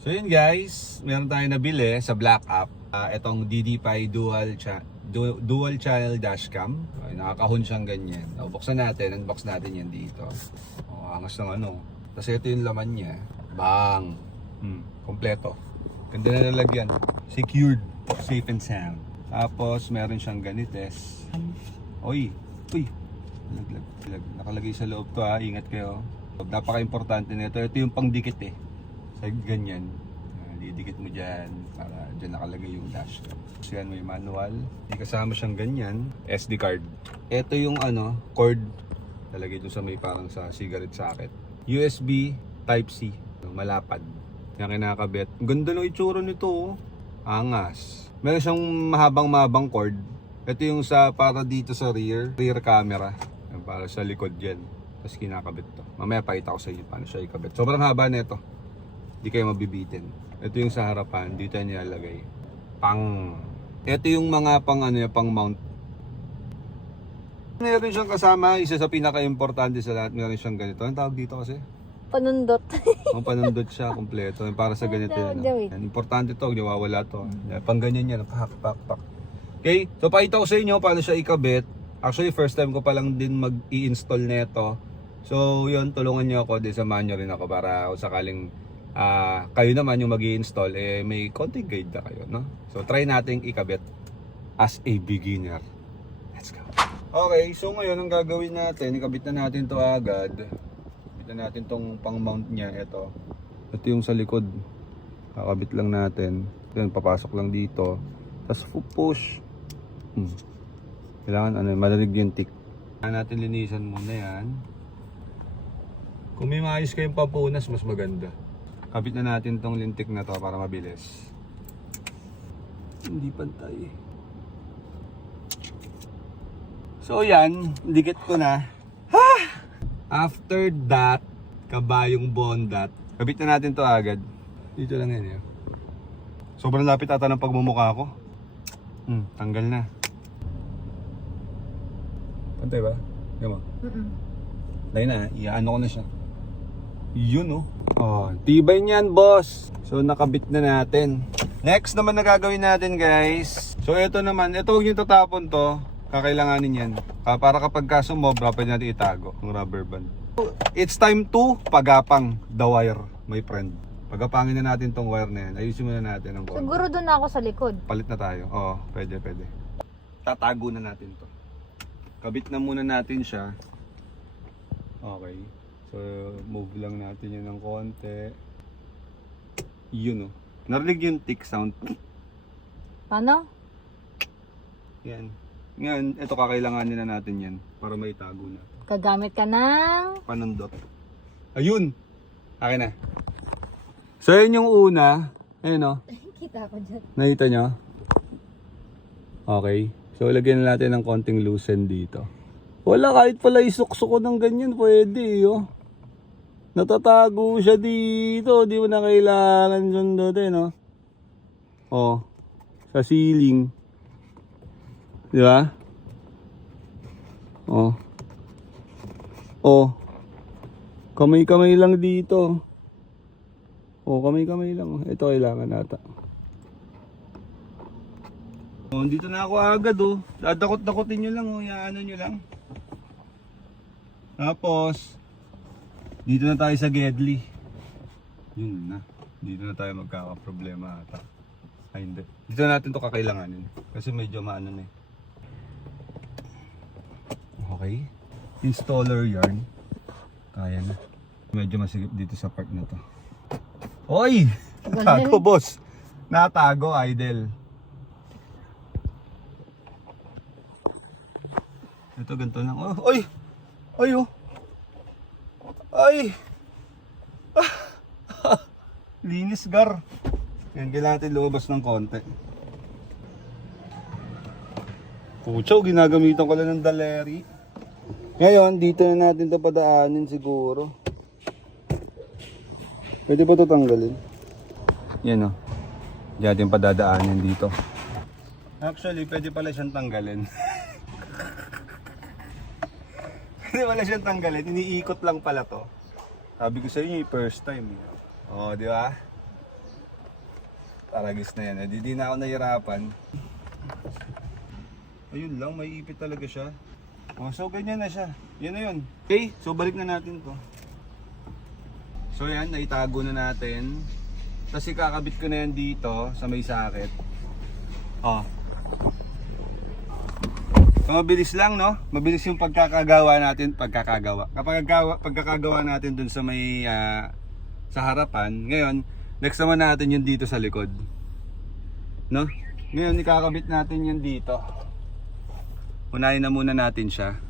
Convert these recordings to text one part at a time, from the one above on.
So yun guys, meron tayong nabili sa Black App. Itong DD5 dual channel dashcam. Nakakahon siyang ganyan. Buksan natin, unbox natin yan dito. Angas ng ano. Tapos ito yung laman niya. Bang! Kompleto. Ganda na nalagyan. Secured, safe and sound. Tapos meron siyang ganites. Uy! Nakalagay sa loob to ha, ingat kayo. Napaka-importante nito. Ito yung pangdikit eh. Sa ganyan, didikit mo dyan para dyan nakalagay yung dashcam. So yan, may manual. May kasama siyang ganyan, SD card. Ito yung ano, cord. Lalagay doon sa may parang sa cigarette socket. USB Type-C, malapad. Yan kinakabit. Ganda ng itsura nito, oh. Angas. Meron siyang mahabang cord. Ito yung sa para dito sa rear camera. Para sa likod dyan. Tapos kinakabit to. Mamaya pakita ko sa inyo paano siya ikabit. Sobrang haba nito. Hindi kayo mabibitin. Ito yung sa harapan, dito nilalagay. Pang. Ito yung mga pang mount. Meron siyang kasama, isa sa pinaka-importante sa lahat, meron siyang ganito. Ang tawag dito kasi? Panundot. Panundot siya, kompleto. Para sa ganito yan. Importante to, nawawala to. Pang ganyan yan, pak. Okay, so pakita ko sa inyo paano siya ikabit. Actually, first time ko pa lang din mag-i-install nito. So, yun, tulungan niyo ako, samahan niyo rin ako para kung sakaling kayo naman yung mag-i-install, may konting guide na kayo, no? So, try nating ikabit as a beginner. Let's go. Okay, so ngayon, ang gagawin natin, ikabit na natin to agad. Ikabit na natin tong pang-mount niya, ito. Ito yung sa likod. Kakabit lang natin. Then, papasok lang dito. Tapos, push. Kailangan, malalig yung tick. Kailangan natin linisan muna yan. Kung may maayos kayong papunas, mas maganda. Kabit na natin tong lintik na to para mabilis. Hindi pantay. So yan, dikit ko na. After that, kabayong bondat. Kabit na natin to agad. Dito lang yan yun. Sobrang lapit ata ng pagmumukha ko. Tanggal na. Pantay ba? Yan mo? Dahil na, iyaano ko na siya. Yun oh. Tibay niyan, boss. So nakabit na natin. Next naman na gagawin natin, guys. So ito naman, ito huwag niyo tatapon to. Kakailanganin yan. Para kapag sumobra, pwede natin itago ng rubber band. It's time to pagapang the wire, my friend. Pagapangin na natin tong wire na yan. Ayusin muna natin ang konti. Siguro doon ako sa likod. Palit na tayo. Oo, pwede. Tatago na natin to. Kabit na muna natin siya. Okay. So, move lang natin yun ng konti. Yun narinig yung tick sound. Paano? Yan. Ngayon, ito kakailanganin na natin yan para maitago na. Gagamit ka ng Panundot. Ayun! Akin na. So, yun yung una. Ayun Kita ko dyan. Nakita nyo? Okay. So, lagyan natin ng konting loosen dito. Wala, kahit pala isuksok ko ng ganyan, pwede Natatago siya dito. Di mo na kailangan sundutin, sa ceiling. Di ba? Kamay-kamay lang dito. Kamay-kamay lang. Ito kailangan nata. Dito na ako agad Dadakot-dakotin nyo lang Iaano nyo lang. Tapos dito na tayo sa Gedli. Yun na. Dito na tayo magkakaproblema ata. Ay hindi. Dito natin to kakailanganin. Kasi medyo maano na Okay. Installer yarn. Kaya na. Medyo masigip dito sa part na to. Oy! Tago boss! Natago idol. Ito ganito lang. Oy! Ay! Linis gar. Yan, kailangan natin lumabas ng konti. Puchaw, ginagamitan ko lang ng daleri. Ngayon, dito na natin ito padaanin siguro. Pwede ba ito tanggalin? Yan Diyan natin padadaanin dito. Actually, pwede pala siyang tanggalin. Pwede pala siyang tanggalin. Iniikot lang pala to. Sabi ko sa inyo, first time. Di ba? Taragis na yan. Di na ako nahirapan. Ayun lang, may ipit talaga siya. Oh, so ganyan na siya. Yan na yun. Okay, so balik na natin to. So yan, naitago na natin. Tapos ikakabit ko na yan dito sa may sakit. Oh. So, mabilis lang, no? Mabilis yung pagkakagawa natin. Pagkakagawa natin dun sa may sa harapan. Ngayon, next naman natin yung dito sa likod. No? Ngayon, ikakabit natin yung dito. Unahin na muna natin siya.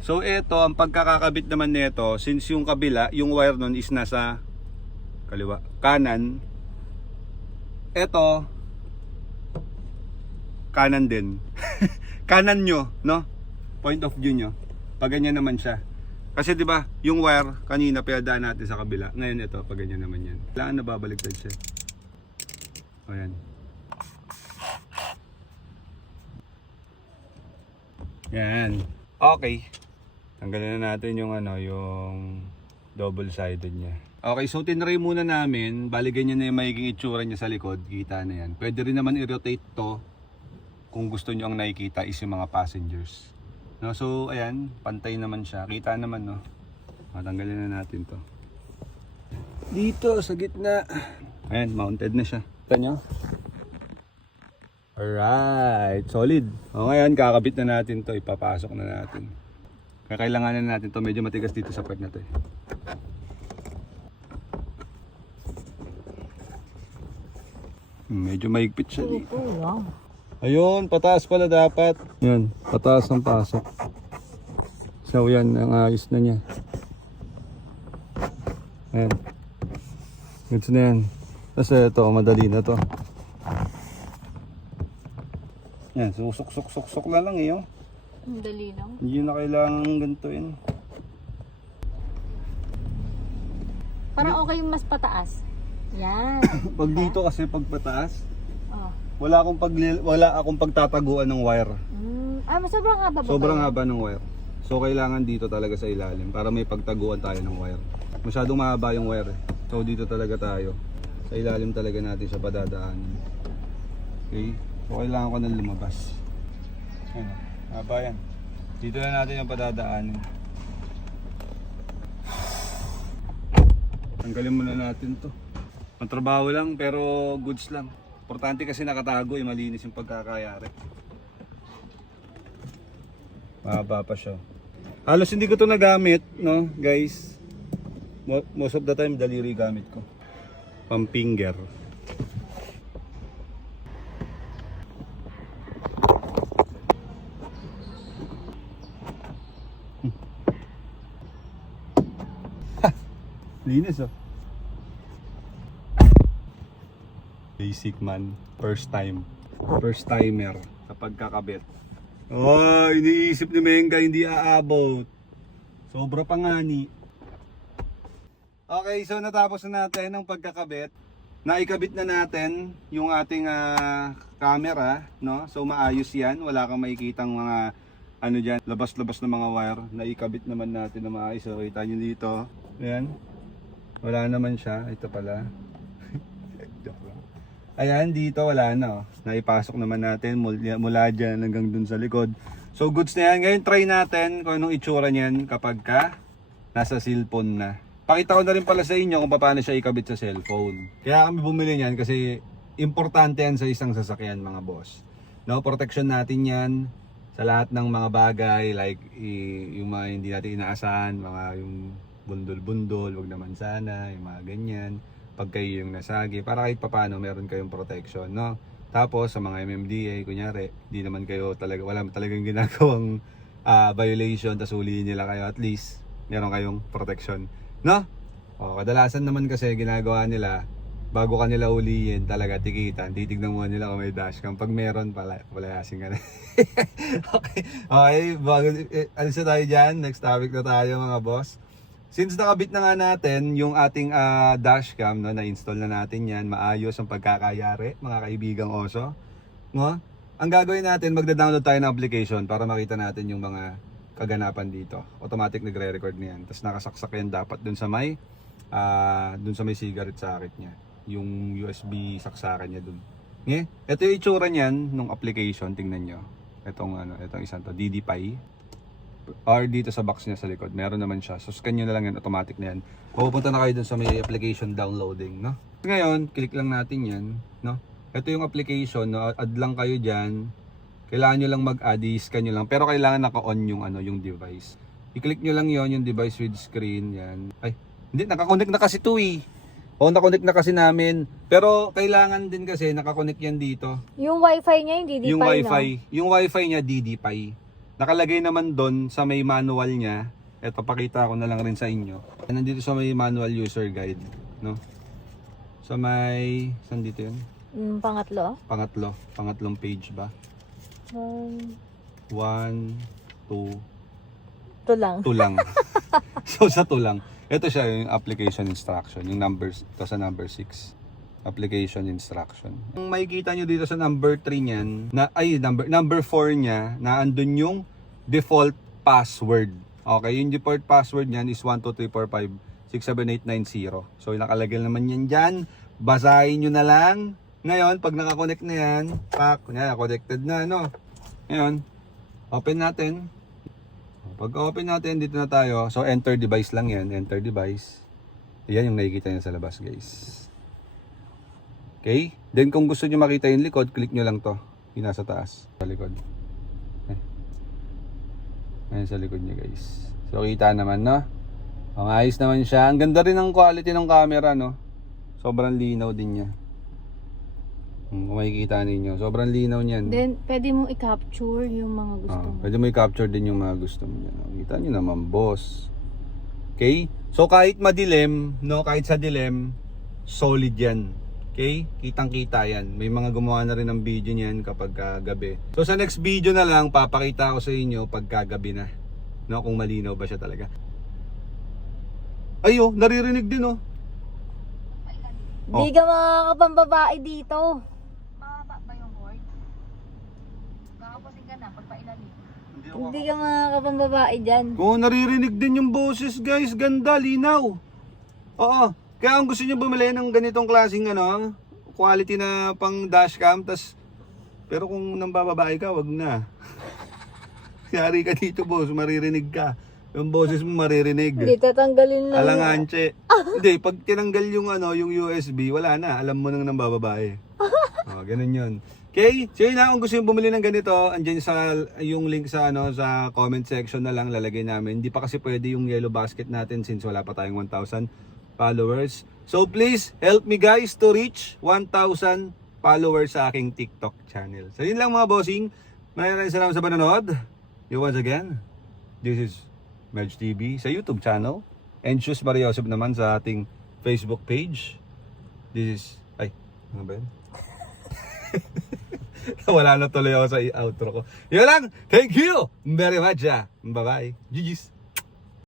So ito, ang pagkakakabit naman nito, since yung kabila, yung wire nun is nasa kaliwa, kanan. Ito kanan din. Kanan nyo, no? Point of view nyo. Pag ganyan naman siya. Kasi 'di ba, yung wire kanina pinadaan natin sa kabila. Ngayon ito, pag ganyan naman 'yan. Kailangan nababaliktad siya. O yan. Yan. Okay. Tanggalin na natin yung yung double-sided niya. Okay, so tinry muna namin. Bali ganyan na yung magiging itsura niya sa likod. Kita na yan. Pwede rin naman i-rotate to kung gusto niyo ang nakikita is yung mga passengers. No, so ayan, pantay naman siya. Kita naman, no. Tanggalin na natin to. Dito sa gitna. Ayan, mounted na siya. Kita nyo? Alright, solid. O ngayon, kakabit na natin to. Ipapasok na natin. Kakailanganin natin to. Medyo matigas dito sa part na to eh. Medyo mahigpit siya dito. Wow. Ayun, pataas pala dapat. Yan, pataas ang pasok. So yan, ang ayos na niya. Ayan. Goods na yan. Kasi ito, madali na to. Yan, susok-sok-sok-sok na lang eh. Oh. Ang dali lang. Hindi na kailangan ganituin. Parang okay yung mas pataas. Yan. Pag dito kasi pag pataas, Oh. wala akong pagtataguan ng wire. Mas sobrang haba ba? Sobrang haba ng wire. So kailangan dito talaga sa ilalim para may pagtaguan tayo ng wire. Masyadong mahaba yung wire eh. So dito talaga tayo. Sa ilalim talaga natin siya padadaanan. Okay? So kailangan ko nang lumabas. Ayan, haba yan. Dito na natin yung padadaanan. Tanggalin muna natin to. Matrabaho lang pero goods lang. Importante kasi nakatago, malinis yung pagkakayari. Mahaba pa siya. Halos hindi ko to nagamit, no, guys. Most of the time daliri gamit ko. Pampinger. Linis oh. Basic man, first timer sa pagkakabit. Oh, iniisip ni Menga hindi aabot. Sobra pa nga ni. Okay, so natapos na natin ang pagkakabit. Naikabit na natin yung ating camera, no? So maayos 'yan, wala kang makikitang mga diyan, labas-labas na mga wire. Naikabit naman natin na maayos. So kita niyo dito. Ayan. Wala naman siya, ito pala. Ayan, dito wala na. Oh. Naipasok naman natin mula dyan hanggang dun sa likod. So goods na yan. Ngayon try natin kung anong itsura niyan kapag nasa cellphone na. Pakita ko na rin pala sa inyo kung paano siya ikabit sa cellphone. Kaya kami bumili niyan kasi importante yan sa isang sasakyan mga boss. No, protection natin yan sa lahat ng mga bagay like yung mga hindi natin inaasahan, mga yung bundol-bundol, wag naman sana, yung mga ganyan. Pag kayo yung nasagi, para kahit papano meron kayong protection, no? Tapos sa mga MMDA, kunyari, di naman kayo talaga, wala talagang ginagawang violation, tas huliin nila kayo, at least meron kayong protection, no? O, kadalasan naman kasi ginagawa nila, bago kanila huliin, talaga tikitan, titignan mo nila kung may dashcam. Pag meron, palayasin ka na. Okay, bago, alis na tayo dyan, next topic na tayo mga boss. Since nakabit na nga natin yung ating dashcam, no, na-install na natin yan, maayos ang pagkakayari, mga kaibigang oso. No? Ang gagawin natin, magda-download tayo ng application para makita natin yung mga kaganapan dito. Automatic nagre-record na yan. Tapos nakasaksak yan dapat dun sa may cigarette socket niya. yung USB saksakan niya dun. Ito yung itsura niyan nung application, tingnan nyo. Itong isang to, DDPi. Or dito sa box niya sa likod, meron naman siya. So scan nyo na lang yan, automatic na yan. Pupunta na kayo dun sa may application downloading, no? Ngayon, click lang natin yan, no? Ito yung application, no? Add lang kayo dyan. Kailangan nyo lang mag-add, i-scan nyo lang. Pero kailangan naka-on yung device. I-click nyo lang yon yung device with screen, yan. Ay, hindi, nakakonect na kasi ito eh. O, nakonect na kasi namin. Pero kailangan din kasi nakakonect yan dito. Yung wifi niya, yung DDPi, Yung no? wifi, yung wifi niya DDPi. Nakalagay naman doon sa may manual niya. Ito, pakita ko na lang rin sa inyo. Nandito sa may manual user guide, no? Sa may, saan dito yun? Pangatlo? Pangatlong page ba? 1, 2, Ito lang. tulang. So sa tulang, ito siya yung application instruction, yung numbers, ito sa number 6. Application instruction. Kung makikita nyo dito sa number 3 niyan, number 4 niya, na andun yung default password. Okay, yung default password niyan is 12345678990. So nakalagay naman yan dyan. Basahin nyo na lang. Ngayon, pag nakakonect na yan, connected na, no? Ngayon, open natin. Pag open natin, dito na tayo. So, enter device lang yan. Enter device. Ayan yung nakikita nyo sa labas, guys. Okay? Then, kung gusto nyo makita yung likod, click nyo lang to. Yung nasa taas. Sa likod. Ayan sa likod nyo, guys. So, kita naman, no? Ang ayos naman siya. Ang ganda rin ng quality ng camera, no? Sobrang linaw din niya. Kung makikita ninyo, sobrang linaw niyan. Then, pwede mo i-capture yung mga gusto mo. Pwede mo i-capture din yung mga gusto mo niyan. Kita nyo naman, boss. Okay? So, kahit madilim, no? Kahit sa dilim, solid yan. Okay? Kitang-kita yan. May mga gumawa na rin ng video niyan kapag gabi. So, sa next video na lang, papakita ko sa inyo pagka gabi na. No? Kung malinaw ba siya talaga. Ayo, naririnig din, oh. Hindi ka makakapambabae dito. Hindi ka makakapambabae dyan. Oo, naririnig din yung boses, guys. Ganda, linaw. Oo. Kaya kung gusto nyo bumili ng ganitong klaseng quality na pang dashcam, pero kung nang bababae ka, wag na. Yari ka dito, boss. Maririnig ka. Yung boses mo maririnig. Hindi tatanggalin lang. Alanganche. Hindi, pag tinanggal yung yung USB, wala na. Alam mo nang nang bababae. Ganun yun. Okay? So yun lang, kung gusto nyo bumili ng ganito, andyan sa yung link sa sa comment section na lang lalagay namin. Hindi pa kasi pwede yung yellow basket natin since wala pa tayong 1,000 followers. So please help me guys to reach 1,000 followers sa aking TikTok channel. So yun lang mga bossing. Maraming salamat sa panonood. You once again, this is Medj TV sa YouTube channel. And Shoes Mariosep naman sa ating Facebook page. This is, ano ba yun? Wala na tuloy ako sa outro ko. Yun lang. Thank you very much. Bye-bye. GG's.